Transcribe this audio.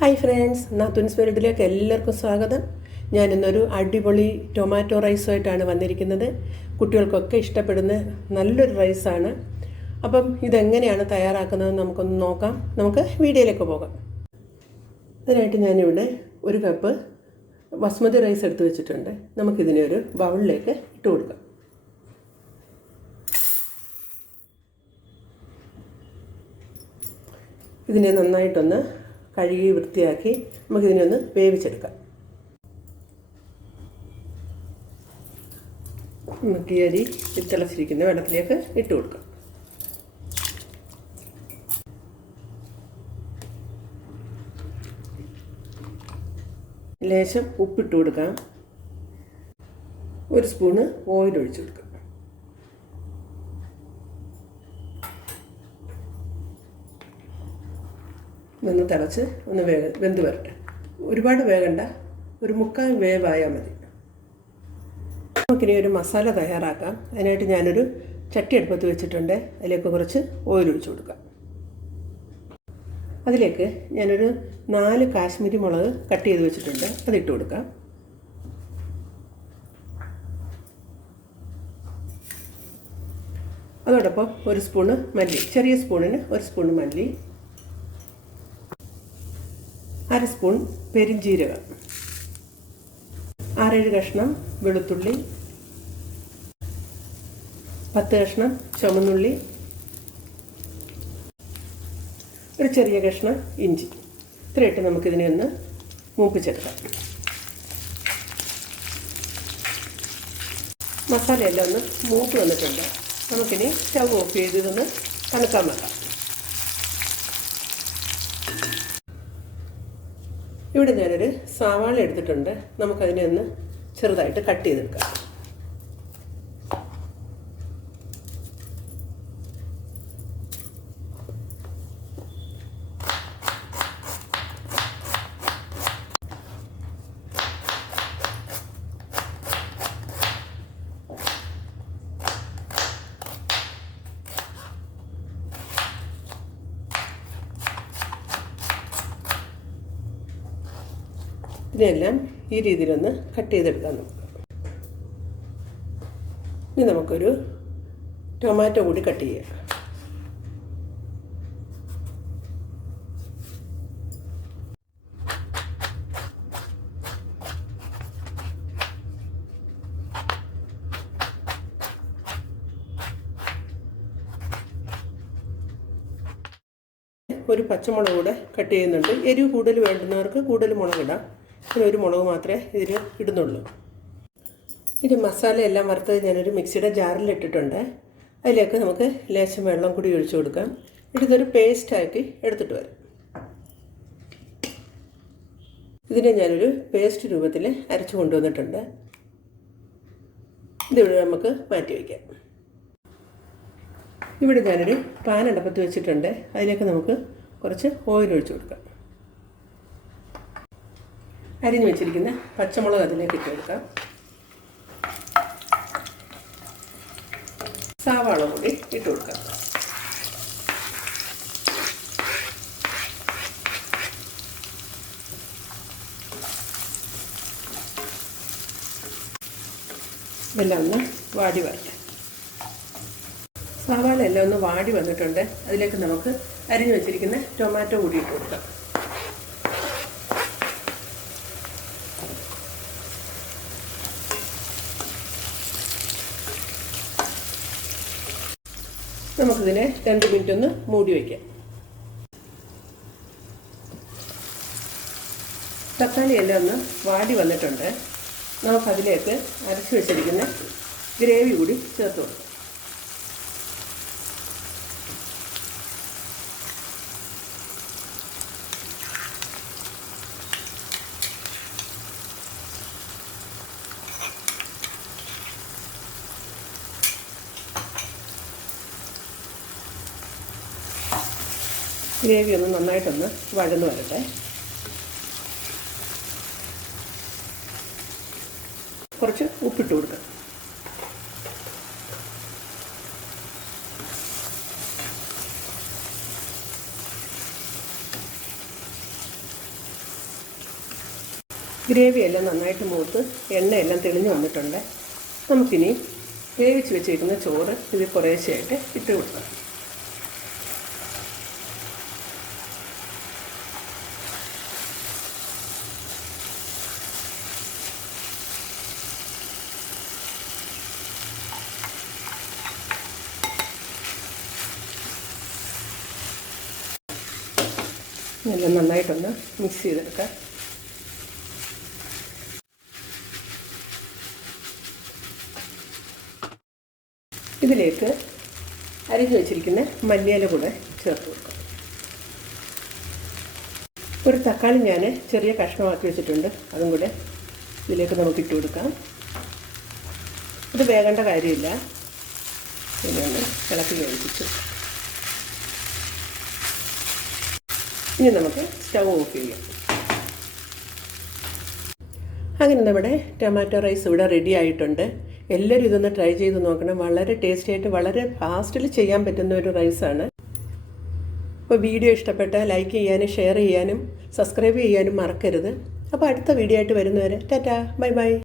Hi friends നാത്തുൻസ് വേൾഡിലേക്ക് എല്ലാവർക്കും സ്വാഗതം. ഞാൻ ഇന്നൊരു അടിപൊളി ടൊമാറ്റോ റൈസുമായിട്ടാണ് വന്നിരിക്കുന്നത്. കുട്ടികൾക്കൊക്കെ ഇഷ്ടപ്പെടുന്ന നല്ലൊരു റൈസാണ്. അപ്പം ഇതെങ്ങനെയാണ് തയ്യാറാക്കുന്നത് നമുക്കൊന്ന് നോക്കാം. നമുക്ക് വീഡിയോയിലേക്ക് പോകാം. അതിനായിട്ട് ഞാനിവിടെ ഒരു കപ്പ് ബസ്മതി റൈസ് എടുത്ത് വെച്ചിട്ടുണ്ട്. നമുക്കിതിനെ ഒരു ബൗളിലേക്ക് ഇട്ട് കൊടുക്കാം. ഇതിനെ നന്നായിട്ടൊന്ന് കഴുകി വൃത്തിയാക്കി നമുക്കിതിനെ ഒന്ന് വേവിച്ചെടുക്കാം. നമുക്ക് ഈ അരി തിളച്ചിരിക്കുന്ന വെള്ളത്തിലേക്ക് ഇട്ട് കൊടുക്കാം. ലേശം ഉപ്പിട്ട് കൊടുക്കാം. ഒരു സ്പൂണ് ഓയിൽ ഒഴിച്ചു കൊടുക്കാം. നിന്ന് തിളച്ച് ഒന്ന് വേഗ വെന്ത് വരട്ടെ. ഒരുപാട് വേഗണ്ട. ഒരു മുക്കാൽ വേവായാൽ മതി. നമുക്കിനി ഒരു മസാല തയ്യാറാക്കാം. അതിനായിട്ട് ഞാനൊരു ചട്ടി അടുപ്പത്ത് വെച്ചിട്ടുണ്ട്. അതിലേക്ക് കുറച്ച് ഓയിൽ കൊടുക്കാം. അതിലേക്ക് ഞാനൊരു നാല് കാശ്മീരി മുളക് കട്ട് ചെയ്ത് വെച്ചിട്ടുണ്ട്. അതിട്ട് കൊടുക്കാം. അതോടൊപ്പം ഒരു സ്പൂണ് മല്ലി ചെറിയ സ്പൂണിന് ഒരു സ്പൂണ് മല്ലി. അര സ്പൂൺ പെരിഞ്ജീരകം ആറേഴ് കഷ്ണം വെളുത്തുള്ളി. പത്ത് കഷ്ണം ചുമന്നുള്ളി ഒരു ചെറിയ കഷ്ണം ഇഞ്ചി. ഇത്രയിട്ട് നമുക്കിതിനെ ഒന്ന് മൂപ്പിച്ചെടുക്കാം. മസാലയെല്ലാം ഒന്ന് മൂപ്പ് വന്നിട്ടുണ്ട്. നമുക്കിനി സ്റ്റവ് ഓഫ് ചെയ്ത് ഇതൊന്ന് തണുക്കാൻ വെക്കാം. ഇവിടെ ഞാനൊരു സവാള എടുത്തിട്ടുണ്ട്. നമുക്കതിനെ ഒന്ന് ചെറുതായിട്ട് കട്ട് ചെയ്തെടുക്കാം. ഇതിനെല്ലാം ഈ രീതിയിലൊന്ന് കട്ട് ചെയ്തെടുക്കാം നമുക്ക്. ഇനി നമുക്കൊരു ടൊമാറ്റോ കൂടി കട്ട് ചെയ്യാം. ഒരു പച്ചമുളക് കൂടെ കട്ട് ചെയ്യുന്നുണ്ട്. എരിവ് കൂടുതൽ വേണ്ടുന്നവർക്ക് കൂടുതൽ മുളകിടാം പിന്നെ ഒരു മുളക് മാത്രമേ ഇതിൽ ഇടുന്നുള്ളൂ. ഇത് മസാല എല്ലാം വറുത്തത് ഞാനൊരു മിക്സിയുടെ ജാറിൽ ഇട്ടിട്ടുണ്ട്. അതിലേക്ക് നമുക്ക് ലേശം വെള്ളം കൂടി ഒഴിച്ചു കൊടുക്കാം. ഇതൊരു പേസ്റ്റാക്കി എടുത്തിട്ട് വരും. ഇതിനെ ഞാനൊരു പേസ്റ്റ് രൂപത്തിൽ അരച്ചു കൊണ്ടുവന്നിട്ടുണ്ട്. ഇതിവിടെ നമുക്ക് മാറ്റി വയ്ക്കാം. ഇവിടെ ഞാനൊരു പാൻ അടപ്പത്ത് വെച്ചിട്ടുണ്ട്. അതിലേക്ക് നമുക്ക് കുറച്ച് ഓയിൽ ഒഴിച്ചു കൊടുക്കാം. അരിഞ്ഞു വെച്ചിരിക്കുന്ന പച്ചമുളക് അതിലേക്ക് ഇട്ട് കൊടുക്കാം. സവാള കൂടി ഇട്ട് കൊടുക്കാം. എല്ലാം ഒന്ന് വാടി വരട്ടെ സവാള എല്ലാം ഒന്ന് വാടി വന്നിട്ടുണ്ട്. അതിലേക്ക് നമുക്ക് അരിഞ്ഞു വെച്ചിരിക്കുന്ന ടൊമാറ്റോ കൂടി ഇട്ട് കൊടുക്കാം. നമുക്കിതിനെ രണ്ട് മിനിറ്റ് ഒന്ന് മൂടി വയ്ക്കാം തക്കാളി എല്ലാം ഒന്ന് വാടി വന്നിട്ടുണ്ട്. നമുക്കതിലേക്ക് അരച്ച് വെച്ചിരിക്കുന്ന ഗ്രേവി കൂടി ചേർത്ത് കൊടുക്കാം. ഗ്രേവി ഒന്ന് നന്നായിട്ടൊന്ന് വഴന്ന് വരട്ടെ. കുറച്ച് ഉപ്പിട്ട് കൊടുക്കാം. ഗ്രേവി എല്ലാം നന്നായിട്ട് മൂത്ത് എണ്ണയെല്ലാം തെളിഞ്ഞു വന്നിട്ടുണ്ട്. നമുക്കിനി വേവിച്ച് വെച്ചിരിക്കുന്ന ചോറ് ഇത് കുറേശ്ശെയായിട്ട് ഇട്ട് കൊടുക്കാം. എല്ലാം നന്നായിട്ടൊന്ന് മിക്സ് ചെയ്തെടുക്കാം. ഇതിലേക്ക് അരിഞ്ഞു വെച്ചിരിക്കുന്ന മല്ലിയില കൂടെ ചേർത്ത് കൊടുക്കാം. ഒരു തക്കാളി ഞാൻ ചെറിയ കഷ്ണമാക്കി വെച്ചിട്ടുണ്ട്. അതും കൂടെ ഇതിലേക്ക് നമുക്ക് ഇട്ട് കൊടുക്കാം. ഇത് വേകേണ്ട കാര്യമില്ല. പിന്നെ ഒന്ന് ഇളക്കി കഴിപ്പിച്ചു ഇനി നമുക്ക് സ്റ്റൗ ഓഫ് ചെയ്യാം. അങ്ങനെ നമ്മുടെ ടൊമാറ്റോ റൈസ് ഇവിടെ റെഡി ആയിട്ടുണ്ട്. എല്ലാവരും ഇതൊന്ന് ട്രൈ ചെയ്ത് നോക്കണം. വളരെ ടേസ്റ്റി ആയിട്ട് വളരെ ഫാസ്റ്റിൽ ചെയ്യാൻ പറ്റുന്ന ഒരു റൈസാണ് അപ്പോൾ വീഡിയോ ഇഷ്ടപ്പെട്ട ലൈക്ക് ചെയ്യാനും ഷെയർ ചെയ്യാനും സബ്സ്ക്രൈബ് ചെയ്യാനും മറക്കരുത്. അപ്പോൾ അടുത്ത വീഡിയോ ആയിട്ട് വരുന്നവരെ ടാറ്റാ ബൈ ബൈ.